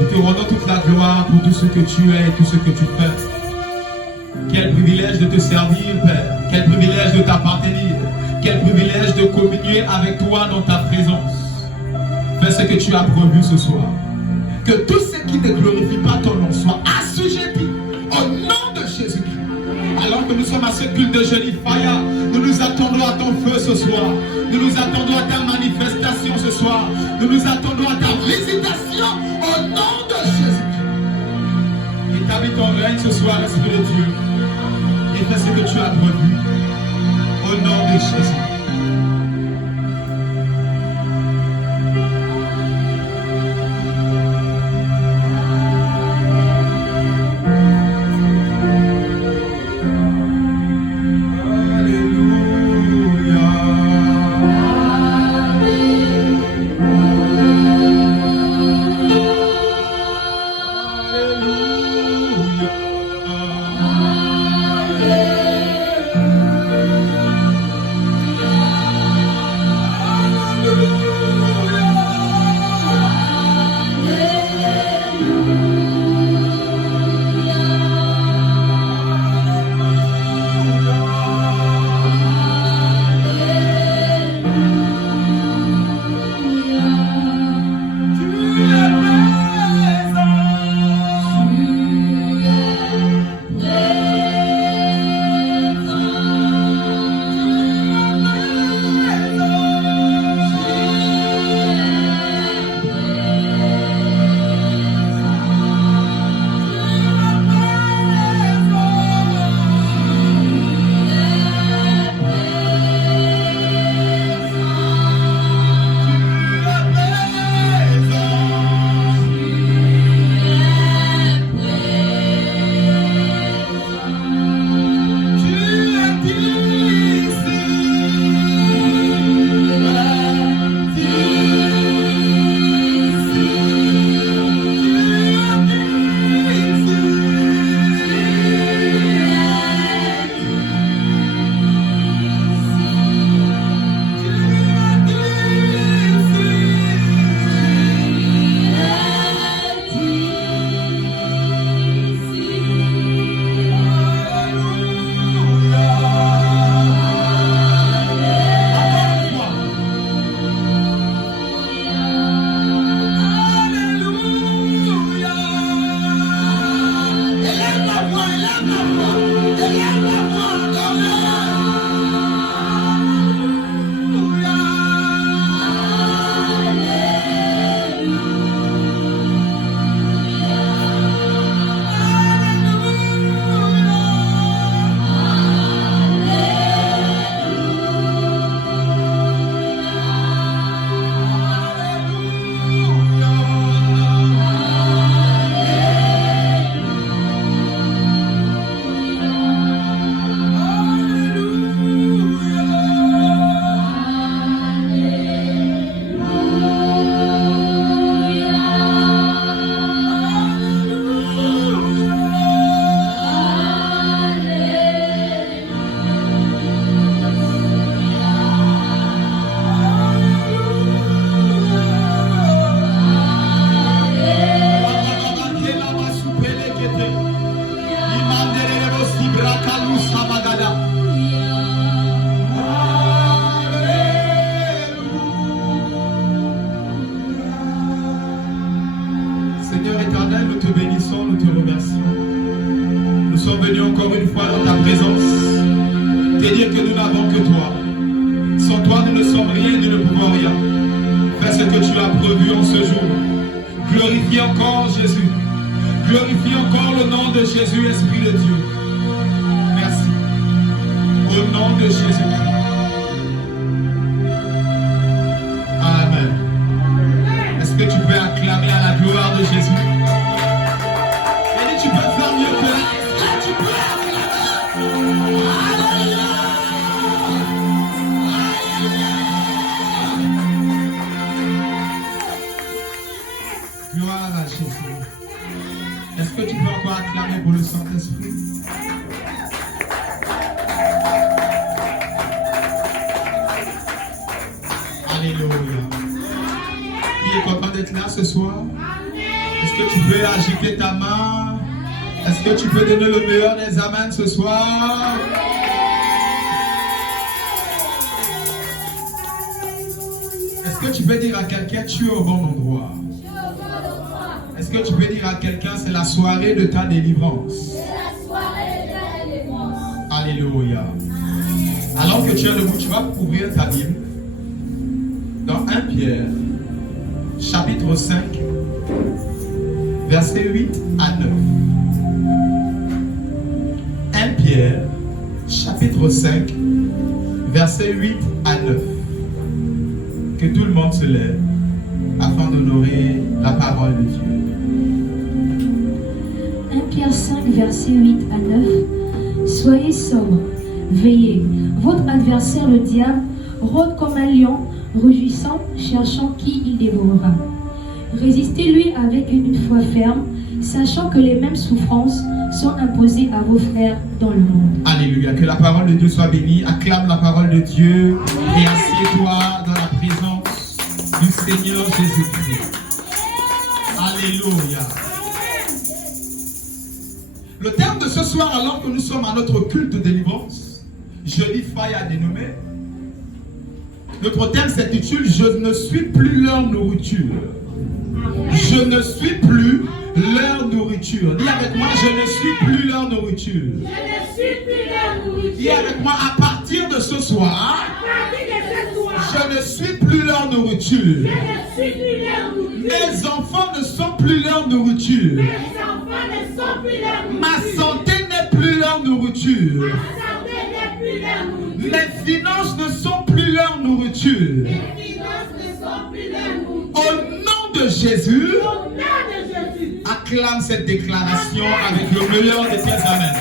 Nous te rendons toute la gloire pour tout ce que tu es et tout ce que tu fais. Quel privilège de te servir, Père. Quel privilège de t'appartenir. Quel privilège de communier avec toi dans ta présence. Fais ce que tu as prévu ce soir. Que tout ce qui ne glorifie pas ton nom soit assujetti au nom de Jésus-Christ. Alors que nous sommes à ce culte de Jeudi Fire, nous nous attendons à ton feu ce soir. Nous nous attendons à ta manifestation ce soir. Nous nous attendons à ta visitation au nom de Jésus-Christ. Établis ton règne ce soir, Esprit de Dieu. Et fais ce que tu as prévu. Au nom de Jésus. Seigneur éternel, nous te bénissons, nous te remercions. Nous sommes venus encore une fois dans ta présence, te dire que nous n'avons que toi. Sans toi, nous ne sommes rien, nous ne pouvons rien. Fais ce que tu as prévu en ce jour. Glorifie encore Jésus. Glorifie encore le nom de Jésus, Esprit de Dieu. Merci. Au nom de Jésus-Christ. Amen. Est-ce que tu peux acclamer à la gloire de Jésus? Et tu peux faire mieux que là. Est-ce que tu peux acclamer? Alléluia. Gloire à Jésus. Est-ce que tu peux encore acclamer pour le Saint-Esprit? Alléluia. Qui est content d'être là ce soir? Est-ce Est-ce que tu peux agiter ta main? Est-ce que tu peux donner le meilleur des amens ce soir? Est-ce que tu peux dire à quelqu'un, tu es au bon endroit? Est-ce que tu peux dire à quelqu'un, c'est la soirée de ta délivrance? Alléluia. Alors que tu es debout, tu vas ouvrir ta Bible dans 1 Pierre, chapitre 5, versets 8 à 9. 1 Pierre, chapitre 5, versets 8 à 9. Que tout le monde se lève afin d'honorer la parole de Dieu. 1 Pierre 5, versets 8 à 9. Soyez sobres, veillez. Votre adversaire, le diable, rôde comme un lion, rugissant, cherchant qui il dévorera. Résistez-lui avec une foi ferme, sachant que les mêmes souffrances sont imposées à vos frères dans le monde. Alléluia. Que la parole de Dieu soit bénie. Acclame la parole de Dieu et assieds-toi dans la présence du Seigneur Jésus-Christ. Alléluia. Le terme de ce soir, alors que nous sommes à notre culte de délivrance, jeudi Faya dénommé, notre thème s'intitule « Je ne suis plus leur nourriture ». Je ne suis plus leur nourriture. Dis avec moi, je ne suis plus leur nourriture. Je ne suis plus leur nourriture. Dis avec moi, à partir de ce soir, je ne suis plus leur nourriture. Je ne suis plus leur nourriture. Mes enfants ne sont plus leur nourriture. Mes enfants ne sont plus leur nourriture. Ma santé n'est plus leur nourriture. Ma santé n'est plus leur nourriture. Mes finances ne sont plus leur nourriture. Mes finances ne sont plus leur nourriture. Au nom de Jésus, Au nom de Jésus, acclame cette déclaration avec le meilleur des pièces. Amen.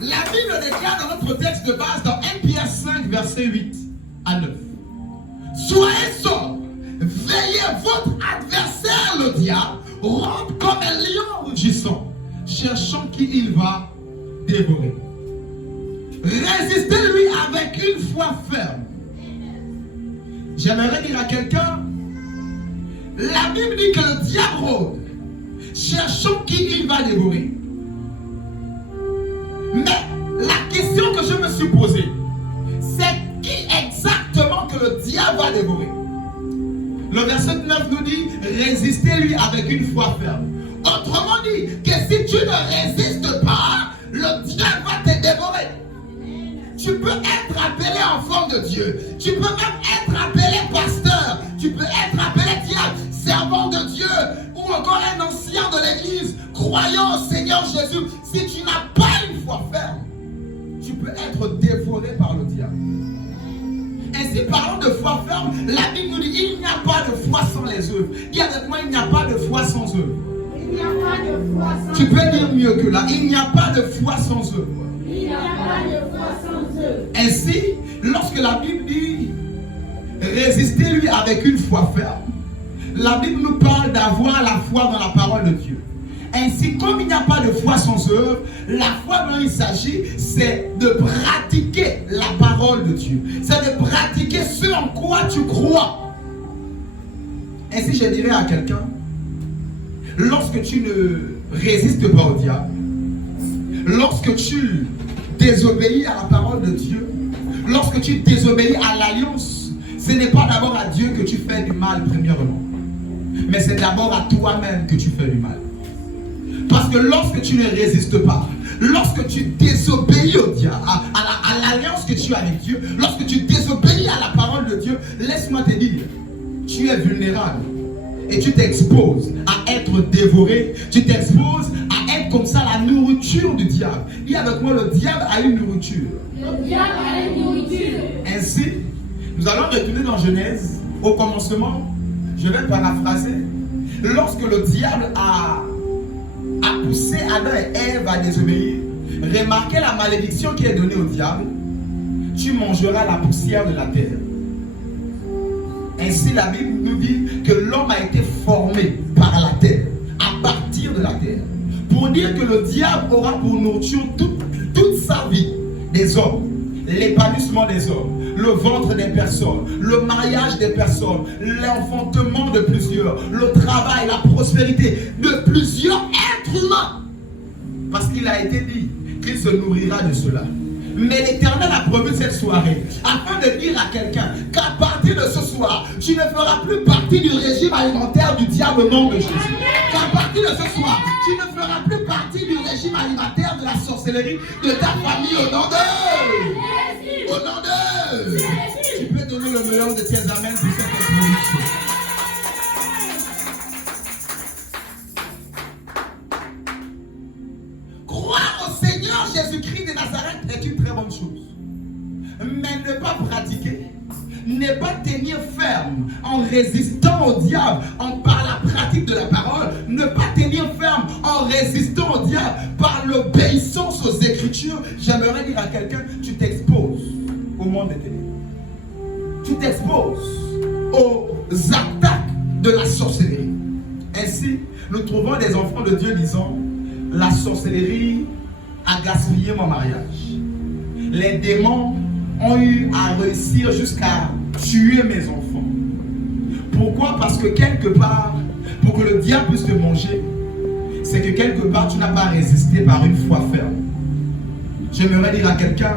La Bible déclare dans notre texte de base, dans 1 Pierre 5, verset 8 à 9. Soyez sobres, veillez, votre adversaire, le diable, rampe comme un lion rugissant, cherchant qui il va dévorer. Résistez-lui avec une foi ferme. J'aimerais dire à quelqu'un, la Bible dit que le diable rôde, cherchant qui il va dévorer. Mais la question que je me suis posée, c'est qui exactement que le diable va dévorer? Le verset 9 nous dit, résistez-lui avec une foi ferme. Autrement dit, que si tu ne résistes pas, le diable va te dévorer. Tu peux être appelé enfant de Dieu. Tu peux même être appelé pasteur. Tu peux être appelé diable, servant de Dieu, ou encore un ancien de l'église, croyant au Seigneur Jésus. Si tu n'as pas une foi ferme, tu peux être dévoré par le diable. Ainsi, parlant de foi ferme, la Bible nous dit, il n'y a pas de foi sans les œuvres. Dis avec moi, il n'y a pas de foi sans œuvres. il n'y a pas de foi sans Tu peux dire mieux que là, il n'y a pas de foi sans œuvres. Il n'y a pas de foi sans œuvre. Ainsi, lorsque la Bible dit résistez-lui avec une foi ferme, la Bible nous parle d'avoir la foi dans la parole de Dieu. Ainsi, comme il n'y a pas de foi sans œuvre, la foi dont il s'agit, c'est de pratiquer la parole de Dieu. C'est de pratiquer ce en quoi tu crois. Ainsi, je dirais à quelqu'un, lorsque tu ne résistes pas au diable, lorsque tu désobéis à la parole de Dieu, lorsque tu désobéis à l'alliance, ce n'est pas d'abord à Dieu que tu fais du mal premièrement, mais c'est d'abord à toi-même que tu fais du mal. Parce que lorsque tu ne résistes pas, lorsque tu désobéis au diable, à l'alliance que tu as avec Dieu, lorsque tu désobéis à la parole de Dieu, laisse-moi te dire, tu es vulnérable et tu t'exposes à être dévoré, tu t'exposes à être comme ça la nourriture du diable. Dis avec moi, le diable a une nourriture. Le diable a une nourriture. Ainsi, nous allons retourner dans Genèse, au commencement, je vais paraphraser, lorsque le diable a poussé Adam et Ève à désobéir, remarquez la malédiction qui est donnée au diable, tu mangeras la poussière de la terre. Ainsi la Bible nous dit que l'homme a été formé par la terre, à partir de la terre, pour dire que le diable aura pour nourriture toute sa vie des hommes, l'épanouissement des hommes, le ventre des personnes, le mariage des personnes, l'enfantement de plusieurs, le travail, la prospérité de plusieurs êtres humains. Parce qu'il a été dit qu'il se nourrira de cela. Mais l'Éternel a prévu cette soirée afin de dire à quelqu'un qu'à partir de ce soir, tu ne feras plus partie du régime alimentaire du diable au nom de Jésus. Qu'à partir de ce soir, tu ne feras plus partie du régime alimentaire de la sorcellerie de ta famille au nom de... Au nom de... Tu peux donner le meilleur de tes amens pour cette introduction. Croire au Seigneur Jésus-Christ de Nazareth est une très bonne chose. Mais ne pas pratiquer, ne pas tenir ferme en résistant au diable par la pratique de la parole, ne pas tenir ferme en résistant au diable par l'obéissance aux Écritures. J'aimerais dire à quelqu'un, tu t'exposes au monde des ténèbres. Tu t'exposes aux attaques de la sorcellerie. Ainsi, nous trouvons des enfants de Dieu disant, la sorcellerie a gaspillé mon mariage. Les démons ont eu à réussir jusqu'à tuer mes enfants. Pourquoi? Parce que quelque part, pour que le diable puisse te manger, c'est que quelque part tu n'as pas résisté par une foi ferme. J'aimerais dire à quelqu'un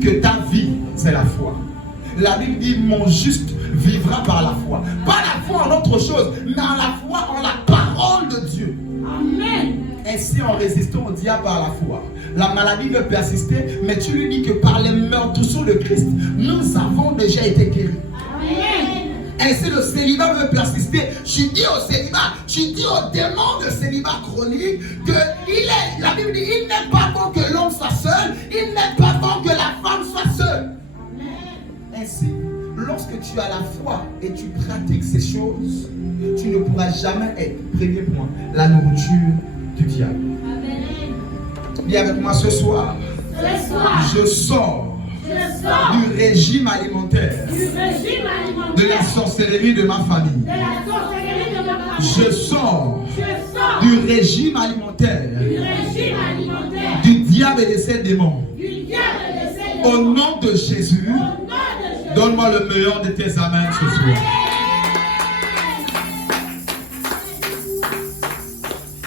que ta vie, c'est la foi. La Bible dit, mon juste vivra par la foi. Pas la foi en autre chose, mais en la foi en la parole de Dieu. Amen. Ainsi, en résistant au diable par la foi, la maladie veut persister, mais tu lui dis que par les meurtrissures de Christ, nous avons déjà été guéris. Amen. Ainsi, le célibat veut persister. Tu dis au célibat, tu dis au démon de célibat chronique que la Bible dit, il n'est pas bon que l'homme soit seul, il n'est pas bon que la femme soit seule. Amen. Ainsi, lorsque tu as la foi et tu pratiques ces choses, tu ne pourras jamais être, premier point, la nourriture du diable. Amen. Viens avec moi ce soir. Ce soir, Je sors je sors du régime alimentaire du régime alimentaire de la sorcellerie de ma famille. de la sorcellerie de ma famille. Je sors Je sors du régime alimentaire du régime alimentaire du diable et de ses démons. du diable et de ses Au nom de Jésus, Au nom de Jésus. donne-moi le meilleur de tes amens ce soir.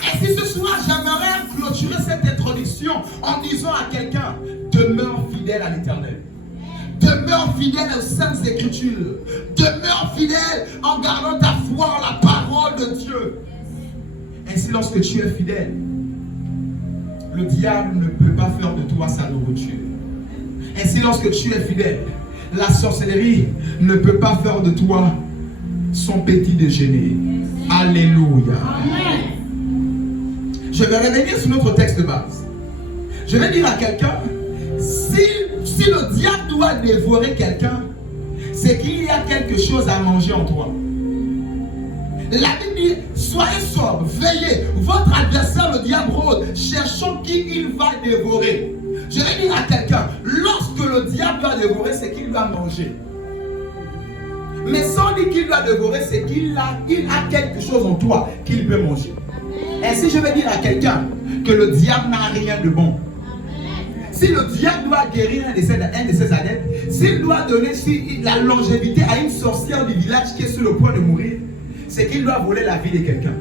Et si ce soir, j'aimerais clôturer cette introduction en disant à quelqu'un, demeure fidèle à l'Éternel. Demeure fidèle aux Saintes Écritures. Demeure fidèle en gardant ta foi en la parole de Dieu. Ainsi, lorsque tu es fidèle, le diable ne peut pas faire de toi sa nourriture. Ainsi, lorsque tu es fidèle, la sorcellerie ne peut pas faire de toi son petit déjeuner. Alléluia. Amen. Je vais revenir sur notre texte de base. Je vais dire à quelqu'un, si le diable doit dévorer quelqu'un, c'est qu'il y a quelque chose à manger en toi. La Bible dit, soyez sobres, veillez. Votre adversaire, le diable, rôde, cherchant qui il va dévorer. Je vais dire à quelqu'un, lorsque le diable doit dévorer, c'est qu'il doit manger. Mais sans dire qu'il doit dévorer, c'est qu'il a quelque chose en toi qu'il peut manger. Ainsi, je vais dire à quelqu'un que le diable n'a rien de bon. Si le diable doit guérir un de ses adeptes, s'il doit donner la longévité à une sorcière du village qui est sur le point de mourir, c'est qu'il doit voler la vie de quelqu'un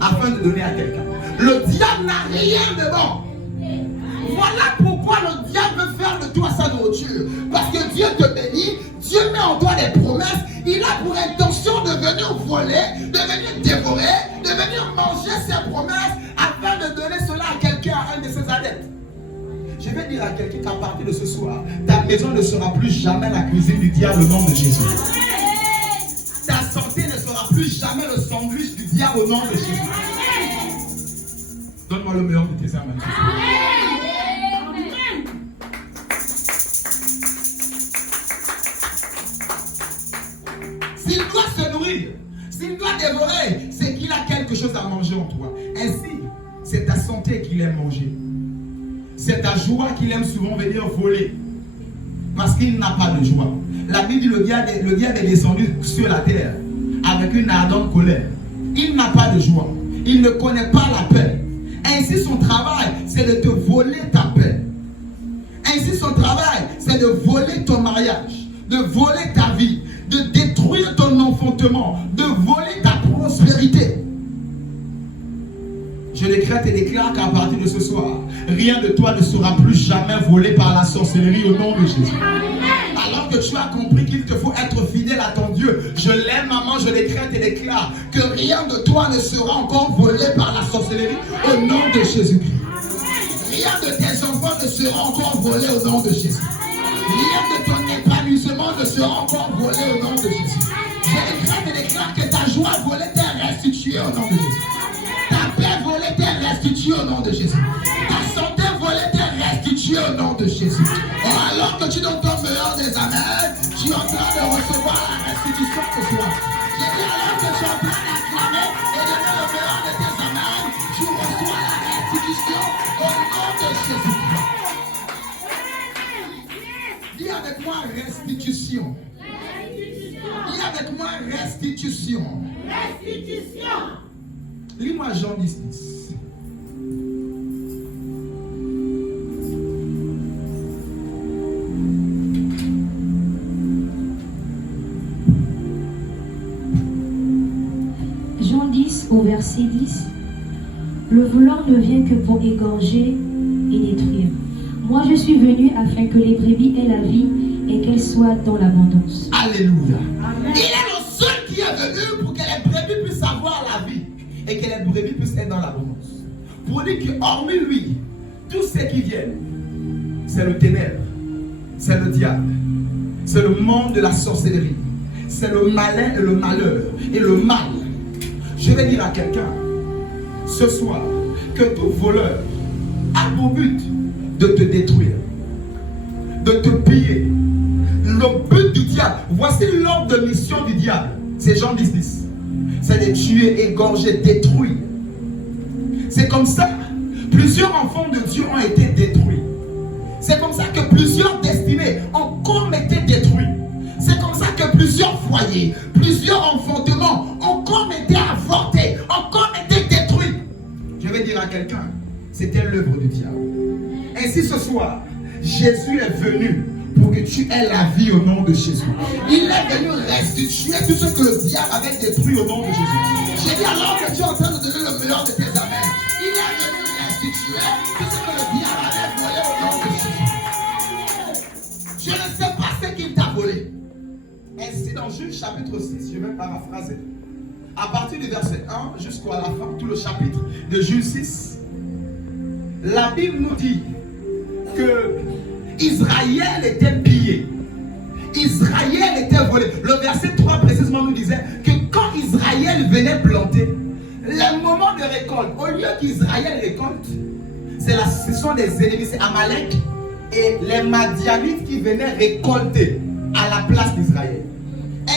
afin de donner à quelqu'un. Le diable n'a rien de bon. Voilà pourquoi le diable veut faire de toi sa nourriture. Parce que Dieu te bénit, Dieu met en toi des promesses. Il a pour intention de venir voler, de venir dévorer, de venir manger ses promesses afin de donner cela à quelqu'un, à un de ses adeptes. Je vais dire à quelqu'un qu'à partir de ce soir, ta maison ne sera plus jamais la cuisine du diable au nom de Jésus. Ta santé ne sera plus jamais le sandwich du diable au nom de Jésus. Donne-moi le meilleur de tes âmes. S'il doit se nourrir, s'il doit dévorer, c'est qu'il a quelque chose à manger en toi. Ainsi, c'est ta santé qu'il aime manger. C'est ta joie qu'il aime souvent venir voler. Parce qu'il n'a pas de joie. La Bible dit le diable est descendu sur la terre avec une ardente colère. Il n'a pas de joie. Il ne connaît pas la paix. Ainsi son travail, c'est de te voler ta paix. Ainsi son travail, c'est de voler ton mariage. de voler ta vie, de détruire ton enfantement, de voler ta prospérité. Je décrète et déclare qu'à partir de ce soir, rien de toi ne sera plus jamais volé par la sorcellerie au nom de Jésus. Alors que tu as compris qu'il te faut être fidèle à ton Dieu, je l'aime, maman, je décrète et déclare que rien de toi ne sera encore volé par la sorcellerie au nom de Jésus-Christ. Rien de tes enfants ne sera encore volé au nom de Jésus. Rien de ton épanouissement ne sera encore volé au nom de Jésus. Je décrète et déclare que ta joie volée t'est restituée au nom de Jésus. Ta paix volée t'est restituée au nom de Jésus. Ta santé volée t'est restituée au nom de Jésus. Oh, alors que tu donnes ton meilleur des amens, tu es en train de recevoir la restitution ce soir. J'ai dit alors que tu es en train d'acclamer et de donner le meilleur de tes amens, tu reçois la restitution au nom de Jésus. Dis avec moi restitution. Dis avec moi restitution. Restitution. Lis-moi Jean 10. Jean 10 au verset 10. Le voleur ne vient que pour égorger et détruire. Moi je suis venu afin que les brebis aient la vie et qu'elles soient dans l'abondance. Alléluia. Amen. Il est le seul qui est venu pour que les brebis puissent avoir la vie et que les brebis puissent être dans l'abondance. Pour dire que hormis lui, tous ceux qui viennent, c'est le ténèbre, c'est le diable, c'est le monde de la sorcellerie, c'est le malin et le malheur et le mal. Je vais dire à quelqu'un ce soir que tout voleur a pour but de te détruire, de te piller. Le but du diable, voici l'ordre de mission du diable, c'est Jean 10, c'est de tuer, égorger, détruire. C'est comme ça, plusieurs enfants de Dieu ont été détruits. C'est comme ça que plusieurs destinées ont comme été détruits. C'est comme ça que plusieurs foyers, plusieurs enfantements ont comme été avortés, ont comme été détruits. Je vais dire à quelqu'un, c'était l'œuvre du diable. Ainsi ce soir, Jésus est venu pour que tu aies la vie au nom de Jésus. Il est venu restituer tout ce que le diable avait détruit au nom de Jésus. J'ai dit alors que tu es en train de donner le meilleur de tes amens. Il est venu restituer tout ce que le diable avait volé au nom de Jésus. Je ne sais pas ce qu'il t'a volé. Ainsi dans Juge chapitre 6, je vais paraphraser. À partir du verset 1 jusqu'à la fin, tout le chapitre de Juge 6, la Bible nous dit que Israël était pillé. Israël était volé. Le verset 3 précisément nous disait que quand Israël venait planter, les moments de récolte, au lieu qu'Israël récolte, ce sont des ennemis, c'est Amalek et les Madianites qui venaient récolter à la place d'Israël.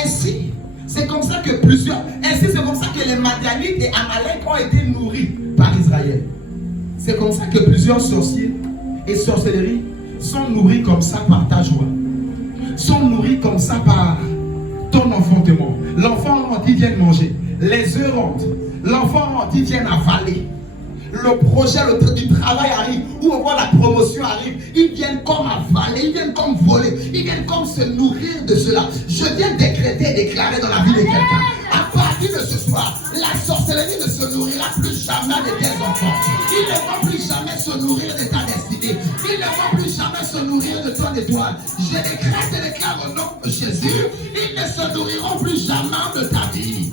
Ainsi, c'est comme ça que les Madianites et Amalek ont été nourris par Israël. C'est comme ça que plusieurs sorciers et sorcelleries sont nourris comme ça par ta joie, sont nourris comme ça par ton enfantement. L'enfant rentre, il vient manger. Les œufs rentrent. L'enfant rentre, il vient avaler. Le projet du travail arrive, ou au moins la promotion arrive. Ils viennent comme avaler, ils viennent comme voler, ils viennent comme se nourrir de cela. Je viens décréter et déclarer dans la vie de quelqu'un. À partir de ce soir, la sorcellerie ne se nourrira plus jamais de tes enfants. Ils ne vont plus jamais se nourrir de ta destinée. Ils ne vont plus jamais se nourrir de ton étoile. Je décrète et déclare au nom de Jésus. Ils ne se nourriront plus jamais de ta vie.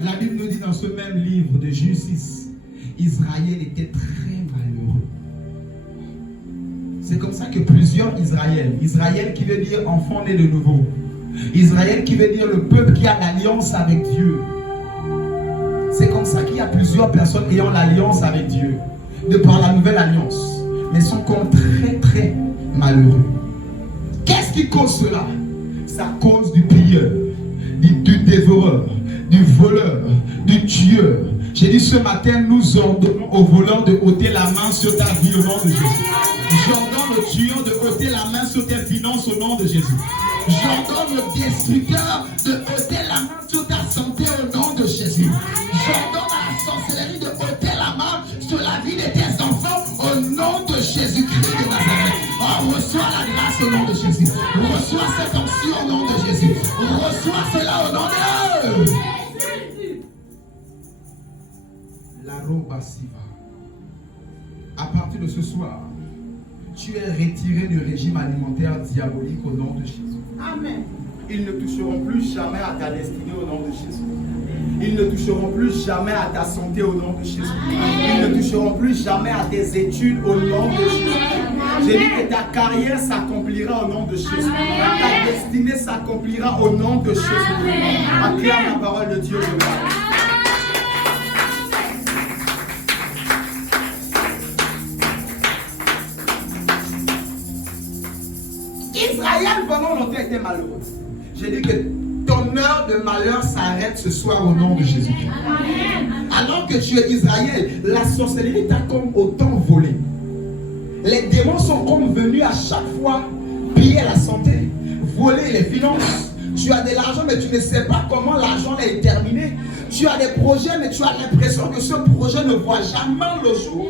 La Bible nous dit dans ce même livre de Justice, Israël était très malheureux. C'est comme ça que plusieurs Israël qui veut dire enfant né de nouveau, Israël qui veut dire le peuple qui a l'alliance avec Dieu. C'est comme ça qu'il y a plusieurs personnes ayant l'alliance avec Dieu, de par la nouvelle alliance, mais sont comme très très malheureux. Qu'est-ce qui cause cela? C'est à cause du pilleur, du dévoreur, du voleur, du tueur. J'ai dit ce matin, nous ordonnons au voleur de ôter la main sur ta vie au nom de Jésus. J'ordonne au tueur de ôter la main sur tes finances au nom de Jésus. J'ordonne au destructeur de ôter la main sur ta santé au nom de Jésus. J'ordonne à la sorcellerie de ôter la main sur la vie de tes enfants au nom de Jésus-Christ de Nazareth. On reçoit la Jésus. Reçois cette onction au nom de Jésus. Reçois cela au nom de Jésus. La roba siva. À partir de ce soir, tu es retiré du régime alimentaire diabolique au nom de Jésus. Amen. Ils ne toucheront plus jamais à ta destinée au nom de Jésus. Ils ne toucheront plus jamais à ta santé au nom de Jésus. Ils ne toucheront plus jamais à tes études au nom de Jésus. J'ai dit que ta carrière s'accomplira au nom de Jésus. Ta destinée s'accomplira au nom de Jésus. Acclame la parole de Dieu de moi. Israël pendant longtemps était malheureux. J'ai dit que ton heure de malheur s'arrête ce soir au nom de Jésus. Alors que tu es Israël, la sorcellerie t'a comme autant volé. Les démons sont comme venus à chaque fois piller la santé, voler les finances. Tu as de l'argent mais tu ne sais pas comment l'argent est terminé. Tu as des projets mais tu as l'impression que ce projet ne voit jamais le jour.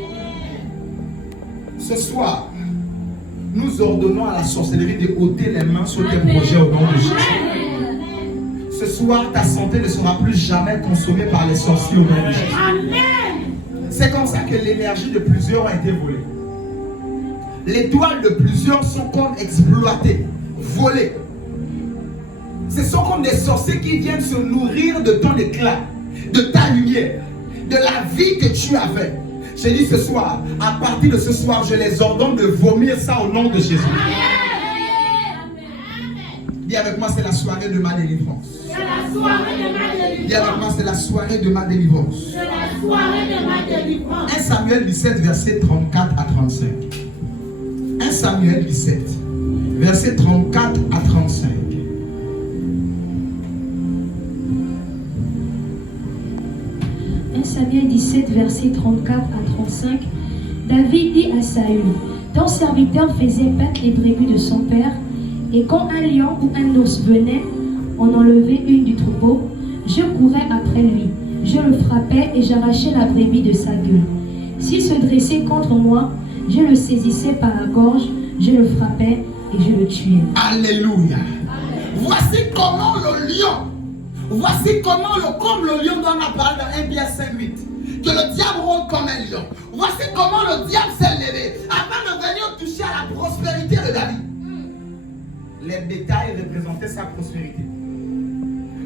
Ce soir, nous ordonnons à la sorcellerie de ôter les mains sur tes projets au nom de Jésus. Ce soir, ta santé ne sera plus jamais consommée par les sorciers au nom de Jésus. C'est comme ça que l'énergie de plusieurs a été volée. Les toiles de plusieurs sont comme exploitées, volées. Ce sont comme des sorciers qui viennent se nourrir de ton éclat, de ta lumière, de la vie que tu avais. J'ai dit ce soir, à partir de ce soir, je les ordonne de vomir ça au nom de Jésus. Dis avec moi, c'est la soirée de ma délivrance. C'est la soirée de ma délivrance. Dis avec moi, c'est la soirée de ma délivrance. C'est la soirée de ma délivrance. 1 Samuel 17, verset 34 à 35. 1 Samuel 17, verset 34 à 35. Samuel 17, versets 34 à 35, David dit à Saül, ton serviteur faisait paître les brebis de son père, et quand un lion ou un ours venait en enlever une du troupeau, je courais après lui, je le frappais et j'arrachais la brebis de sa gueule. S'il se dressait contre moi, je le saisissais par la gorge, je le frappais et je le tuais. Alléluia. Voici comment le lion, voici comment comme le lion dont on a parlé dans 1 Pierre 5:8, que le diable rôde comme un lion. Voici comment le diable s'est levé afin de venir toucher à la prospérité de David. Les bétails représentaient sa prospérité.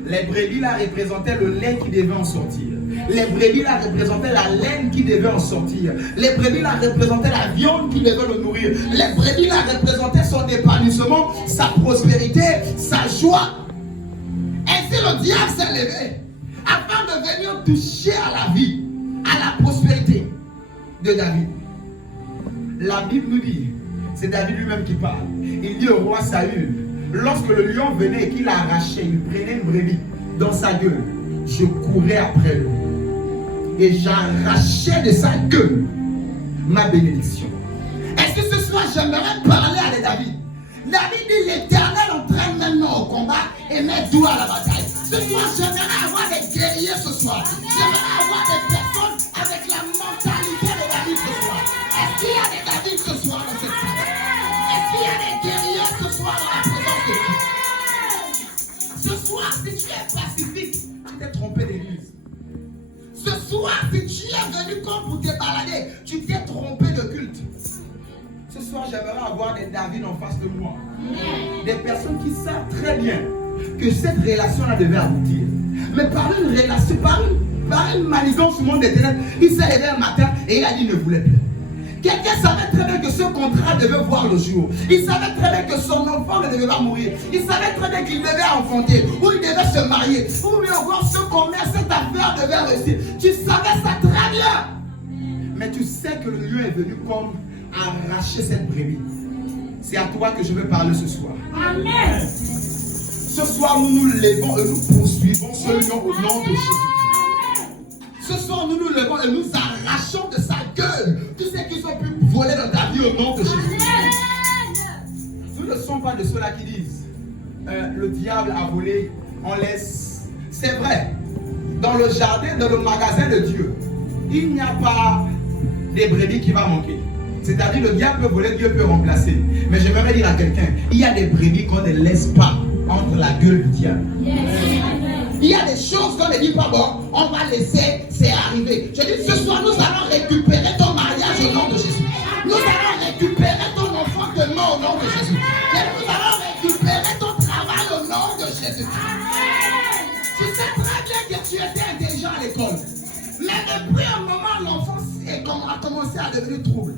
Les brebis là représentaient le lait qui devait en sortir. Les brebis là représentaient la laine qui devait en sortir. Les brebis là représentaient la viande qui devait le nourrir. Les brebis là représentaient son épanouissement, sa prospérité, sa joie. Ainsi le diable s'est levé afin de venir toucher à la vie, à la prospérité de David. La Bible nous dit, c'est David lui-même qui parle. Il dit au roi Saül, lorsque le lion venait et qu'il arrachait, il prenait une brebis dans sa gueule, je courais après lui et j'arrachais de sa gueule ma bénédiction. Est-ce que ce soir j'aimerais parler à David? David dit l'Éternel entraîne maintenant au combat et met tout à la bataille. Ce soir j'aimerais avoir des guerriers ce soir. J'aimerais avoir des personnes avec la mentalité de David ce soir. Est-ce qu'il y a des David ce soir dans cette salle? Est-ce qu'il y a des guerriers ce soir dans la présence de Dieu? Ce soir, si tu es pacifique, tu t'es trompé d'église. Ce soir, si tu es venu comme pour te balader, tu t'es trompé de culte. Ce soir, j'aimerais avoir des David en face de moi. Des personnes qui savent très bien que cette relation-là devait aboutir. Mais par une relation, par une manigance au monde des ténèbres, il s'est levé un matin et il a dit qu'il ne voulait plus. Quelqu'un savait très bien que ce contrat devait voir le jour. Il savait très bien que son enfant ne devait pas mourir. Il savait très bien qu'il devait enfanter, ou il devait se marier, ou bien voir ce commerce, cette affaire devait réussir. Tu savais ça très bien. Mais tu sais que le lion est venu comme arracher cette brebis. C'est à toi que je veux parler ce soir. Amen. Ce soir, nous nous levons et nous poursuivons ce lion au nom de Jésus. Ce soir, nous nous levons et nous arrachons de sa gueule tous ceux qui ont pu voler dans ta vie au nom de Jésus. Nous ne sommes pas de ceux-là qui disent le diable a volé, on laisse. C'est vrai. Dans le jardin, dans le magasin de Dieu, il n'y a pas des brebis qui vont manquer. C'est-à-dire le diable peut voler, Dieu peut remplacer. Mais j'aimerais dire à quelqu'un, il y a des brebis qu'on ne laisse pas entre la gueule du diable. Il y a des choses qu'on ne dit pas, bon, on va laisser, c'est arrivé. Je dis, ce soir, nous allons récupérer ton mariage au nom de Jésus. Nous allons récupérer ton enfant demain au nom de Jésus. Et nous allons récupérer ton travail au nom de Jésus. Tu sais très bien que tu étais intelligent à l'école. Mais depuis un moment, l'enfant a commencé à devenir trouble.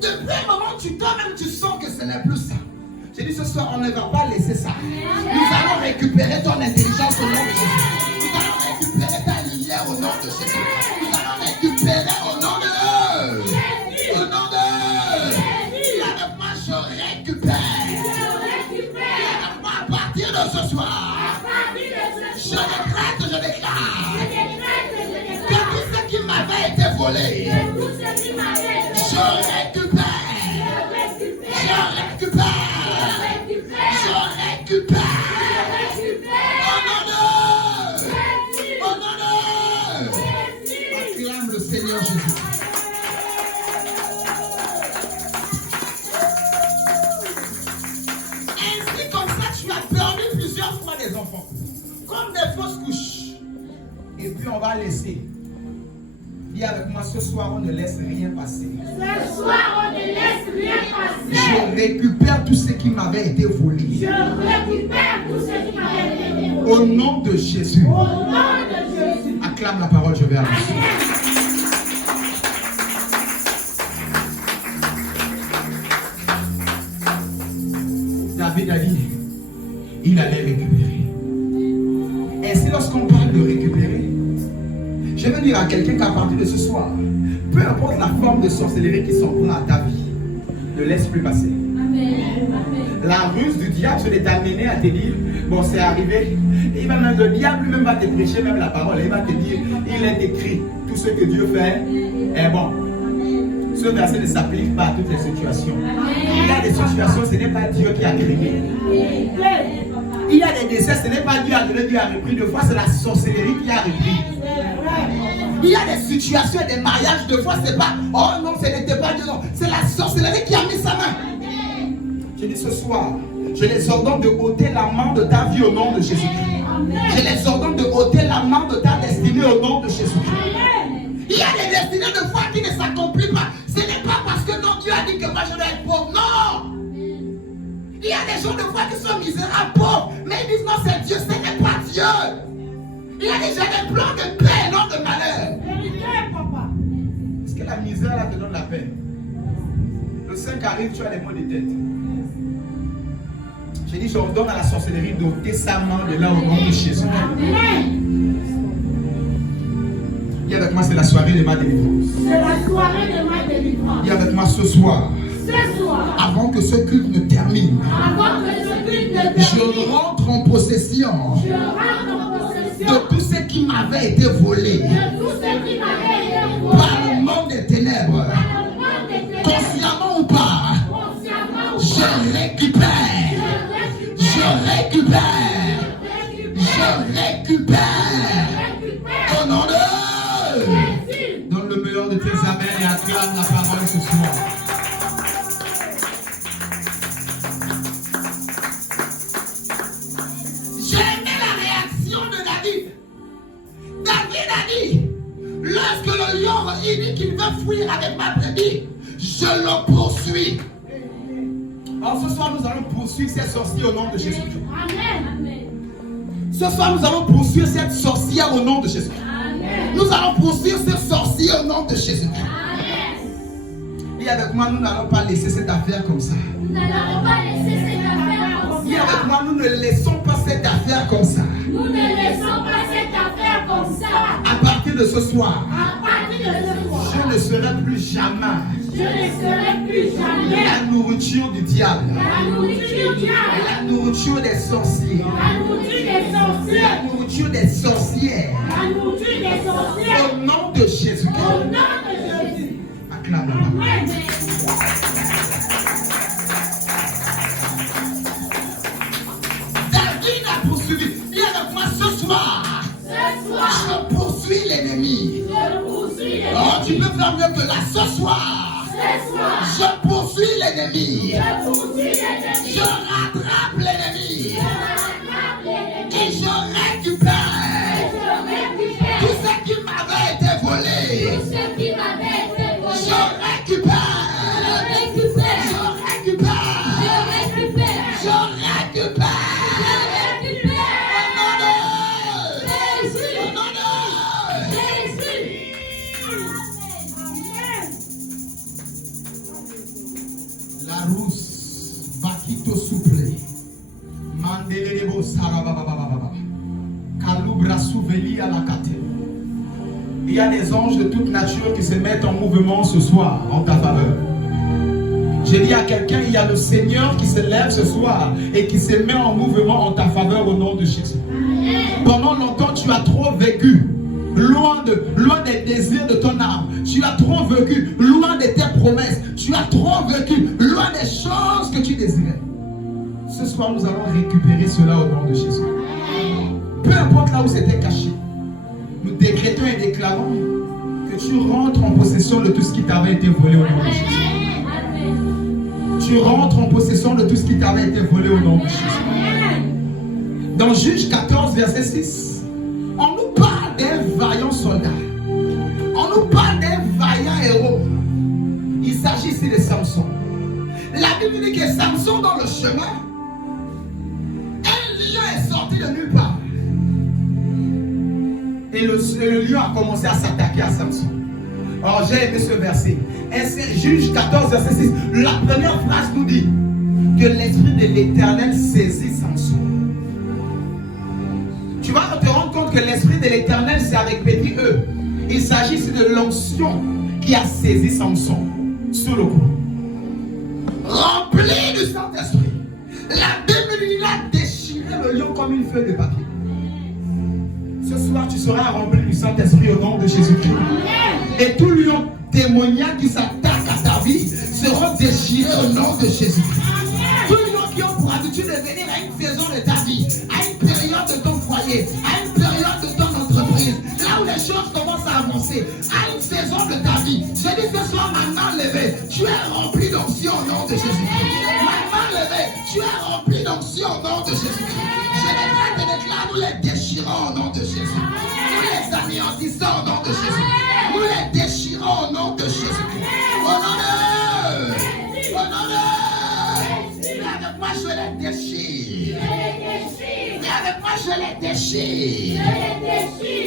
Depuis un moment, toi-même, tu sens que ce n'est plus ça. J'ai dit ce soir, on ne va pas laisser ça. Nous allons récupérer ton intelligence au nom de Jésus. Nous allons récupérer ta lumière au nom de Jésus. Nous allons récupérer au nom de... Au nom de... Il y a de moi, je récupère. Il y a de moi, à partir de ce soir, je décrète, je déclare que tout ce qui m'avait été volé, je récupère. Je récupère. Je récupère. Au nom de... Acclame le Seigneur Jésus. Ainsi comme ça, tu as perdu plusieurs fois des enfants. Comme des fausses couches. Et puis on va laisser. Dis avec moi, ce soir, on ne laisse rien passer. Ce soir, on ne laisse rien passer. Je récupère tout ce qui m'avait été volé. Je récupère tout ce qui m'avait été volé. Au nom de Jésus. Au nom de Jésus. Acclame la parole, je vais avancer. David a dit, il allait récupérer. Ainsi, lorsqu'on parle de récupérer, je veux dire à quelqu'un qu'à partir de ce soir, peu importe la forme de sorcellerie qui s'en prend à ta vie, ne laisse plus passer. La ruse du diable, c'est de t'amener à te dire, bon, c'est arrivé. Et même le diable lui-même va te prêcher même la parole. Il va te dire, il est écrit, tout ce que Dieu fait est bon. Ce verset ne s'applique pas à toutes les situations. Il y a des situations, ce n'est pas Dieu qui a créé. Il y a des décès, ce n'est pas Dieu qui a repris. De fois, c'est la sorcellerie qui a repris. Il y a des situations et des mariages, de fois, c'est pas, oh non, ce n'était pas Dieu, non. C'est la sorcellerie qui a mis sa main. Je dis ce soir, je les ordonne de ôter la main de ta vie au nom de Jésus-Christ. Je les ordonne de ôter la main de ta destinée au nom de Jésus-Christ. Il y a des destinées de foi qui ne s'accomplissent pas. Ce n'est pas parce que non, Dieu a dit que moi je dois être pauvre. Non! Il y a des gens de foi qui sont misérables, pauvres, mais ils disent non, c'est Dieu, ce n'est pas Dieu. Il y a déjà des plans de paix et non de malheur. Est-ce que la misère là te donne la paix? Le 5 arrive, tu as les maux de tête. J'ai dit, j'ordonne à la sorcellerie d'ôter sa main de là au nom de Jésus. Dis avec moi, c'est la soirée de ma délivrance. C'est la soirée de ma délivrance. Dis avec moi ce soir. Ce soir. Avant que ce culte ne termine. Avant que ce culte ne termine. Je rentre en possession. Je rentre en possession. De tout ce qui m'avait été volé. De tout ce qui m'avait été volé. Par le monde des ténèbres. Par le monde des ténèbres. Consciemment ou pas. Consciemment ou pas. Je récupère. Je récupère. Je récupère. Au nom de... Donne le meilleur de tes amens et acclame la parole ce soir. J'ai aimé la réaction de David. David a dit, lorsque le lion il dit qu'il veut fuir avec ma brebis, je le poursuis. Alors ce soir nous allons poursuivre ces sorciers au nom de Jésus. Amen. Ce soir nous allons poursuivre cette sorcière au nom de Jésus. Nous allons poursuivre ces sorciers au nom de Jésus. Dis avec moi, nous n'allons pas laisser cette affaire comme ça. Nous n'allons pas laisser cette affaire comme Dis ça. avec moi, nous ne laissons pas cette affaire comme ça. Nous ne laissons pas cette affaire comme ça. À partir de ce soir, À partir de ce soir, je ne serai plus jamais je ne serai plus jamais la nourriture du diable, la nourriture du diable, la nourriture des sorciers, la nourriture des sorciers, la nourriture des sorcières. la nourriture des sorciers. Au nom de Jésus-Christ. Au nom de Jésus. Acclame la parole. Amen. David a poursuivi. Viens avec moi ce soir. Ce soir, Je poursuis l'ennemi. je poursuis les Oh, tu peux faire mieux que là. Ce soir, Ce soir, je l'ennemi. Je rattrape l'ennemi. Et je récupère tout ce qui m'avait été volé. Je récupère. Il y a des anges de toute nature qui se mettent en mouvement ce soir en ta faveur. J'ai dit à quelqu'un, il y a le Seigneur qui se lève ce soir et qui se met en mouvement en ta faveur au nom de Jésus. Pendant longtemps, tu as trop vécu loin des désirs de ton âme. Tu as trop vécu loin de tes promesses. Tu as trop vécu loin des choses que tu désirais. Ce soir, nous allons récupérer cela au nom de Jésus. Peu importe là où c'était caché, nous décrétons et déclarons que tu rentres en possession de tout ce qui t'avait été volé au nom de Jésus. Tu rentres en possession de tout ce qui t'avait été volé au nom de Jésus. Dans Juge 14, verset 6, on nous parle d'un vaillant soldat. On nous parle d'un vaillant héros. Il s'agit ici de Samson. La Bible dit que Samson, dans le chemin, un lion est sorti de nulle part. Et le lion a commencé à s'attaquer à Samson. Alors j'ai aimé ce verset. Et c'est Juge 14, verset 6. La première phrase nous dit que l'esprit de l'Éternel saisit Samson. Tu vas te rendre compte que l'esprit de l'Éternel, c'est avec petit E. Il s'agit ici de l'onction qui a saisi Samson sous le cou. Rempli du Saint-Esprit. La Bible lui a déchiré le lion comme une feuille de papier. Ce soir, tu seras rempli du Saint-Esprit au nom de Jésus-Christ. Et tout lion démoniaque qui s'attaque à ta vie seront déchirés au nom de Jésus-Christ. Tous les gens qui ont pour habitude de venir à une saison de ta vie, à une période de ton foyer, à une période de ton entreprise, là où les choses commencent à avancer, à une saison de ta vie, je dis ce soir, ma main levée, tu es rempli d'onction au nom de Jésus-Christ. Ma main levée, tu es rempli d'onction au nom de Jésus-Christ. Je déclare, nous les déchirons au nom de Jésus. Nous les anéantissons au nom de Jésus. Nous les déchirons au nom de Jésus-Christ. Au nom de... Avec moi, je les déchire. Avec moi, je les déchire.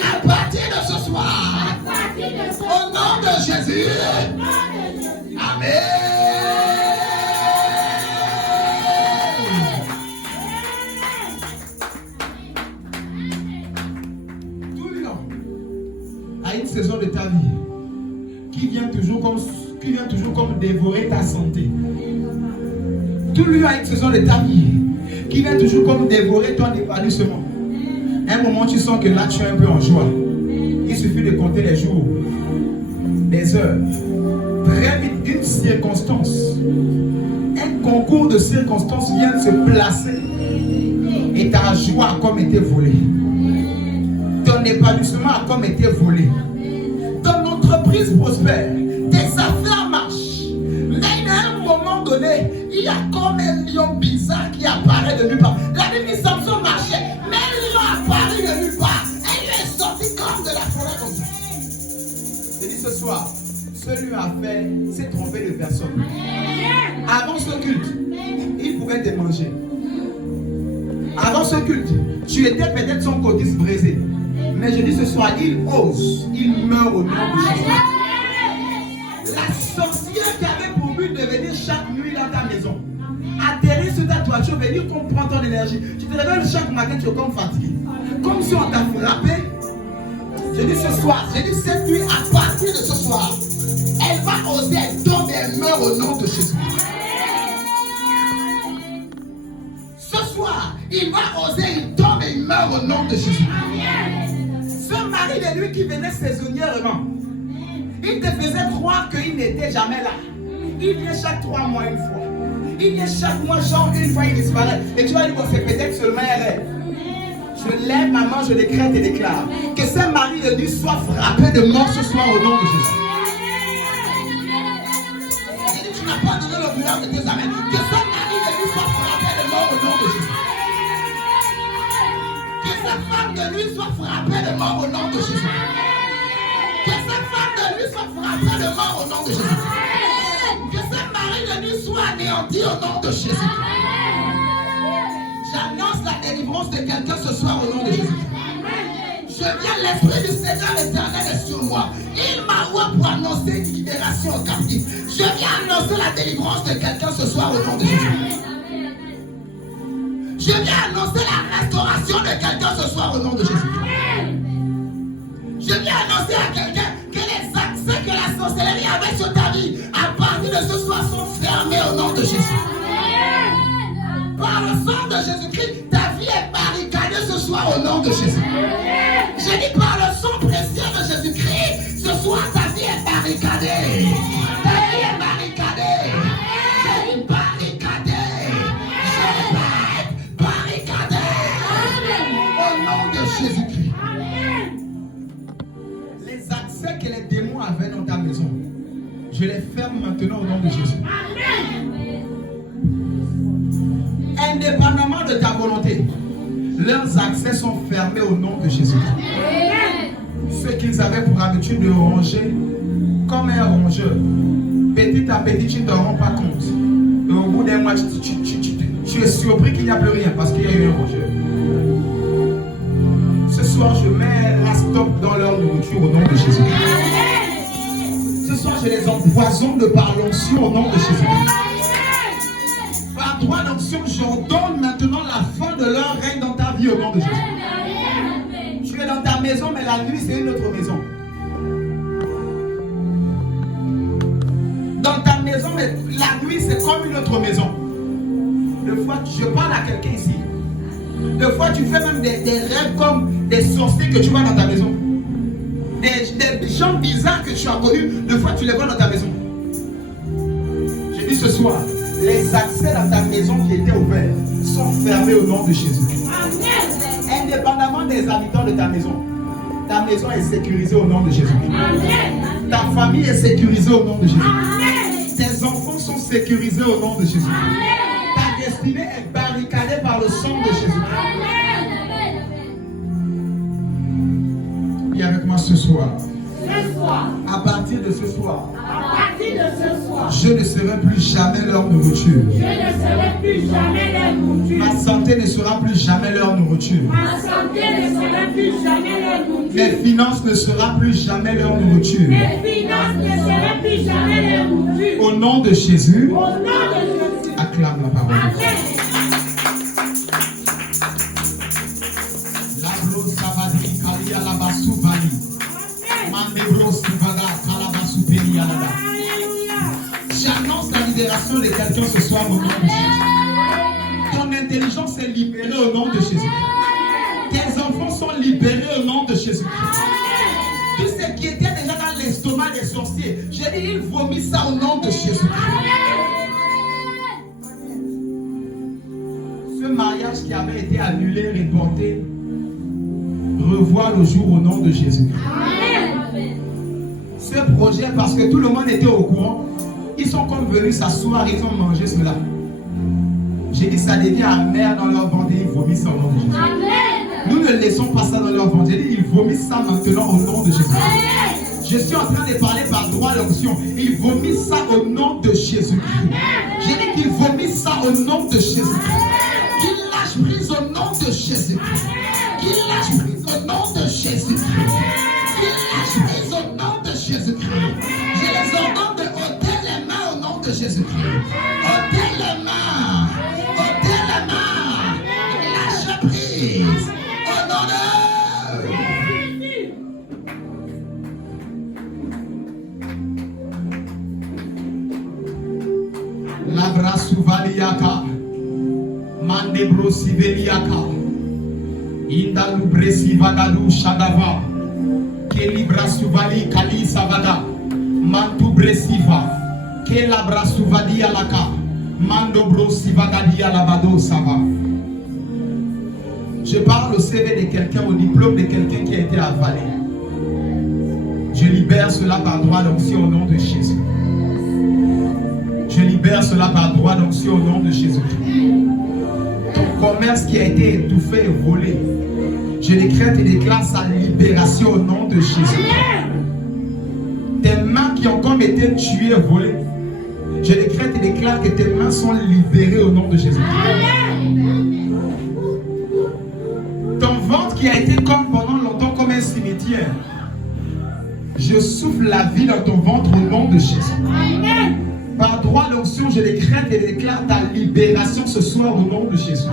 À partir de ce soir. Au nom de Jésus. Amen. Une saison de ta vie qui vient toujours comme dévorer ta santé. Tout lui a une saison de ta vie qui vient toujours comme dévorer ton épanouissement. Un moment tu sens que là tu es un peu en joie. Il suffit de compter les jours, les heures. Très vite, une circonstance, un concours de circonstances vient de se placer et ta joie a comme été volée. Ton épanouissement a comme été volé. Ton entreprise prospère. Tes affaires marchent. Mais à un moment donné, il y a comme un lion bizarre qui apparaît de nulle part. La Bible dit Samson marchait, mais un lion apparaît de nulle part. Et il est sorti comme de la forêt comme ça. Je dis ce soir, celui s'est trompé de personne. Avant ce culte, il pouvait te manger. Avant ce culte, tu étais peut-être son codice brisé. Mais je dis ce soir, il ose, il meurt au nom de Jésus. La sorcière qui avait pour but de venir chaque nuit dans ta maison, atterrir sur ta toiture, venir comprendre ton énergie. Tu te réveilles chaque matin, tu es comme fatigué. Comme si on t'a frappé. Je dis ce soir, je dis cette nuit, à partir de ce soir, elle va oser, elle tombe et elle meurt au nom de Jésus. Ce soir, il va oser, il tombe et il meurt au nom de Jésus. Ce mari de lui qui venait saisonnièrement, il te faisait croire qu'il n'était jamais là. Il vient chaque 3 mois une fois. Il vient chaque mois, genre une fois, il disparaît. Et tu vas dire que c'est peut-être seulement un rêve. Je lève ma main, je décrète et déclare que ce mari de lui soit frappé de mort ce soir au nom de Jésus. Tu n'as pas donné le pouvoir de tes cette femme de nuit soit frappée de mort au nom de Jésus. Que cette femme de nuit soit frappée de mort au nom de Jésus. Que ce mari de nuit soit anéanti au nom de Jésus. J'annonce la délivrance de quelqu'un ce soir au nom de Jésus. Je viens, l'Esprit du Seigneur éternel est sur moi. Il m'a envoyé pour annoncer une libération aux captifs. Je viens annoncer la délivrance de quelqu'un ce soir au nom de Jésus. Je viens annoncer la restauration de quelqu'un ce soir au nom de Jésus. Je viens annoncer à quelqu'un que les accès que la sorcellerie avait sur ta vie, à partir de ce soir, sont fermés au nom de Jésus. Par le sang de Jésus-Christ, ta vie est barricadée ce soir au nom de Jésus. Je dis par le sang précieux de Jésus-Christ, ce soir ta vie est barricadée. Ta vie est barricadée. Je dis barricadée. Je répète, barricadée. Au nom de Jésus-Christ. Les accès que les démons avaient dans ta maison, je les ferme maintenant au nom de Jésus. Indépendamment de ta volonté, leurs accès sont fermés au nom de Jésus. Ceux qu'ils avaient pour habitude de ronger comme un rongeur, petit à petit, tu ne te rends pas compte. Et au bout d'un mois, tu es surpris qu'il n'y a plus rien parce qu'il y a eu un rongeur. Ce soir, je mets la stop dans leur nourriture au nom de Jésus. Ce soir, je les empoisonne de par l'onction au nom de Jésus. Par droit d'onction, j'ordonne maintenant la fin de leur règne dans ta vie au nom de Jésus. Tu es dans ta maison, mais la nuit, c'est une autre maison. Dans ta maison, mais la nuit, c'est comme une autre maison. Des fois, je parle à quelqu'un ici. Des fois, tu fais même des rêves comme des sorciers que tu vois dans ta maison. Des gens bizarres que tu as connus, des fois, tu les vois dans ta maison. Je dis ce soir, les accès dans ta maison qui étaient ouverts sont fermés au nom de Jésus. Indépendamment des habitants de ta maison est sécurisée au nom de Jésus. Ta famille est sécurisée au nom de Jésus. Tes enfants sont sécurisés au nom de Jésus. Ta destinée est barricadée par le sang de Jésus. Viens avec moi ce soir. À partir de ce soir, je ne serai plus jamais leur nourriture. Ma santé ne sera plus jamais leur nourriture. Mes finances ne seront plus jamais leur nourriture. Au nom de Jésus, acclame la parole. J'annonce la libération de quelqu'un ce soir au nom de Jésus. Ton intelligence est libérée au nom de Jésus. Tes enfants sont libérés au nom de Jésus. Tout ce qui était déjà dans l'estomac des sorciers, j'ai dit, ils vomissent ça au nom de Jésus. Ce mariage qui avait été annulé, reporté, revoit le jour au nom de Jésus. Ce projet, parce que tout le monde était au courant, ils sont comme venus s'asseoir, ils ont mangé cela. J'ai dit, ça devient amer dans leur ventre, ils vomissent au nom de Jésus. Nous ne laissons pas ça dans leur ventre. J'ai dit, ils vomissent ça maintenant au nom de Jésus. Je suis en train de parler par droit d'onction. Ils vomissent ça au nom de Jésus. J'ai dit qu'ils vomissent ça au nom de Jésus. Qu'ils lâchent prise au nom de Jésus. Qu'ils lâchent prise au nom de Jésus. Qu'ils lâchent prise au nom de Jésus. Je les ordonne de ôter les mains au nom de Jésus. Ôtez les mains. Ôtez les mains. Lâchez prise. Au nom de Labra Suvaliaka Mandebro Siveliaka Indalu Bresi Vagalu Shadava Kelibra Suvali Kali Savada Mantu Bresiva Kelabra Suvadi Alaka Mandobro Sivagadi Alabado Sava. Je parle au CV de quelqu'un, au diplôme de quelqu'un qui a été avalé. Je libère cela par droit d'onction au nom de Jésus. Je libère cela par droit d'onction au nom de Jésus. Ton commerce qui a été étouffé et volé, Je décrète et déclare sa libération au nom de Jésus. Tes mains qui ont comme été tuées, volées. Je décrète et déclare que tes mains sont libérées au nom de Jésus. Ton ventre qui a été comme pendant longtemps comme un cimetière. Je souffle la vie dans ton ventre au nom de Jésus. Par droit d'onction, je décrète et déclare ta libération ce soir au nom de Jésus.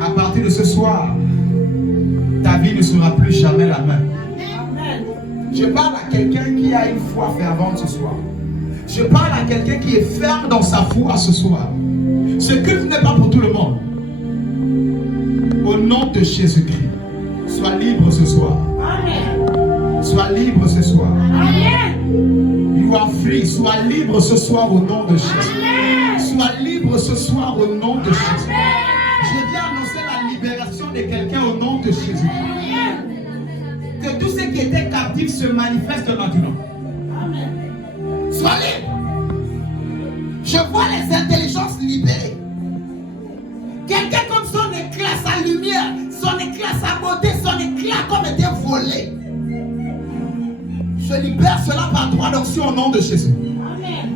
À partir de ce soir, ta vie ne sera plus jamais la même. Je parle à quelqu'un qui a une foi fervente ce soir. Je parle à quelqu'un qui est ferme dans sa foi ce soir. Ce culte n'est pas pour tout le monde. Au nom de Jésus-Christ, sois libre ce soir. Sois libre ce soir. You are free. Sois libre ce soir au nom de Jésus. Sois libre ce soir au nom de Jésus. Je viens annoncer la libération de quelqu'un au nom de Jésus. Que tous ceux qui étaient captifs se manifestent maintenant. Sois libre. Je vois les intelligences libérées. Quelqu'un comme son éclat, sa lumière, son éclat, sa beauté, son éclat comme était volé. Je libère cela par droit d'onction au nom de Jésus. Amen.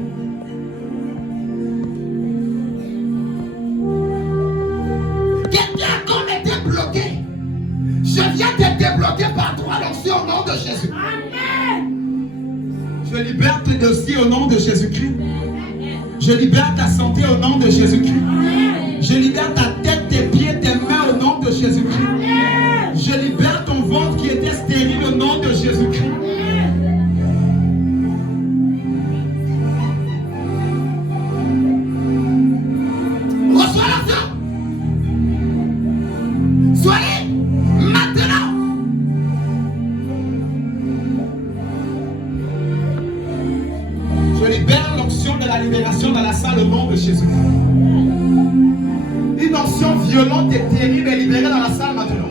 Quelqu'un a comme été bloqué. Je viens te débloquer par droit d'onction au nom de Jésus. Amen. Je libère tes dossiers au nom de Jésus-Christ. Je libère ta santé au nom de Jésus-Christ. Je libère ta tête, tes pieds, tes mains au nom de Jésus-Christ. Je libère ton ventre qui était stérile au nom de Jésus-Christ. Reçois l'action. Soyez maintenant. Je libère l'onction de la libération dans la salle au nom de Jésus-Christ. Une onction violente et terrible est libérée dans la salle maintenant.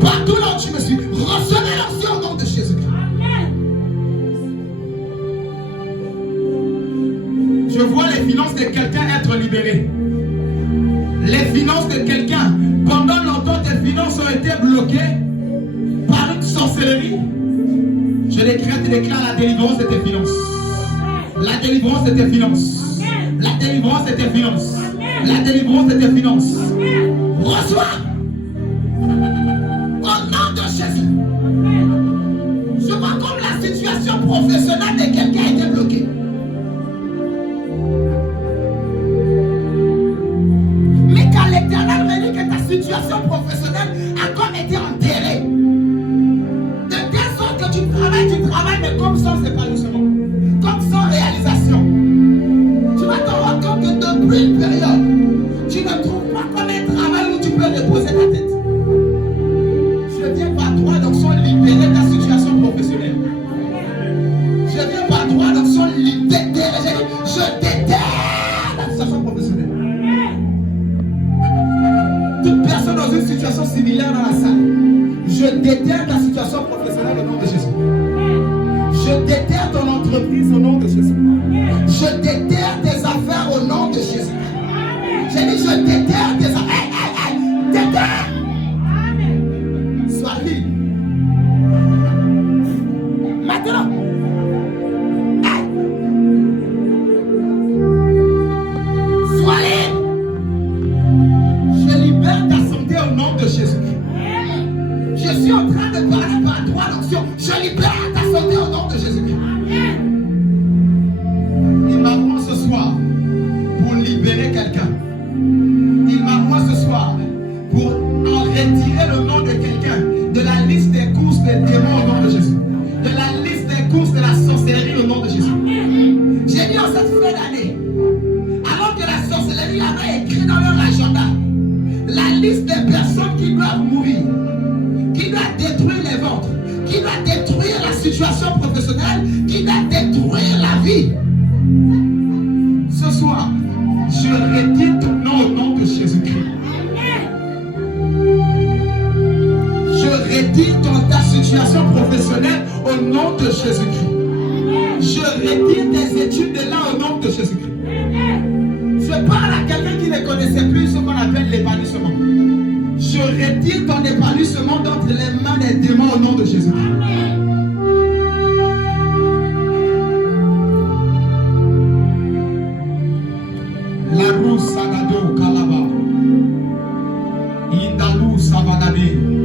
Partout là où tu me suis, recevez l'onction au nom de Jésus-Christ. Je vois les finances de quelqu'un être libérées. Les finances de quelqu'un, pendant longtemps tes finances ont été bloquées par une sorcellerie. Je décrète et déclare la délivrance de tes finances. La délivrance de tes finances. La délivrance de tes finances. La délivrance de tes finances. Reçois. Au nom de Jésus. Je vois comme la situation professionnelle de quelqu'un a été bloquée. Mais quand l'Éternel me dit que ta situation professionnelle a comme été enterrée, de telle sorte que tu travailles, mais comme sans épanouissement, comme sans réalisation, tu vas te rendre compte que depuis une période, tu ne trouves pas comme un travail où tu peux reposer ta tête. Je viens par droit d'onction libérer ta situation professionnelle. Je viens par droit d'onction libérer. Je déterre ta situation professionnelle. Toute personne dans une situation similaire dans la salle, je déterre ta situation professionnelle au nom de Jésus. Je déterre ton entreprise au nom de Jésus. Je déterre tes affaires au nom de Jésus. J'ai dit, je déterre tes affaires. Déterre. Sois libre. Maintenant. Sois libre. Je libère ta santé au nom de Jésus-Christ. Je suis en train de parler par droit d'onction. Je libère ta santé au nom de Jésus-Christ. Il m'apprend ce soir pour libérer quelqu'un. Il m'envoie ce soir pour en retirer le nom de quelqu'un de la liste des courses des démons au nom de Jésus, de la liste des courses de la sorcellerie au nom de Jésus. J'ai dit en cette fin d'année, alors que la sorcellerie avait écrit dans leur agenda la liste des personnes qui doivent mourir, qui doivent détruire les ventres, qui doivent détruire la situation professionnelle, qui doivent détruire la vie. Ce soir, je retire ton nom au nom de Jésus-Christ. Je retire ta situation professionnelle au nom de Jésus-Christ. Je retire tes études de là au nom de Jésus-Christ. Je parle à quelqu'un qui ne connaît connaissais plus ce qu'on appelle l'épanouissement. Je retire ton épanouissement d'entre les mains des démons au nom de Jésus. La roue sagado kalaba. Indalu savagade.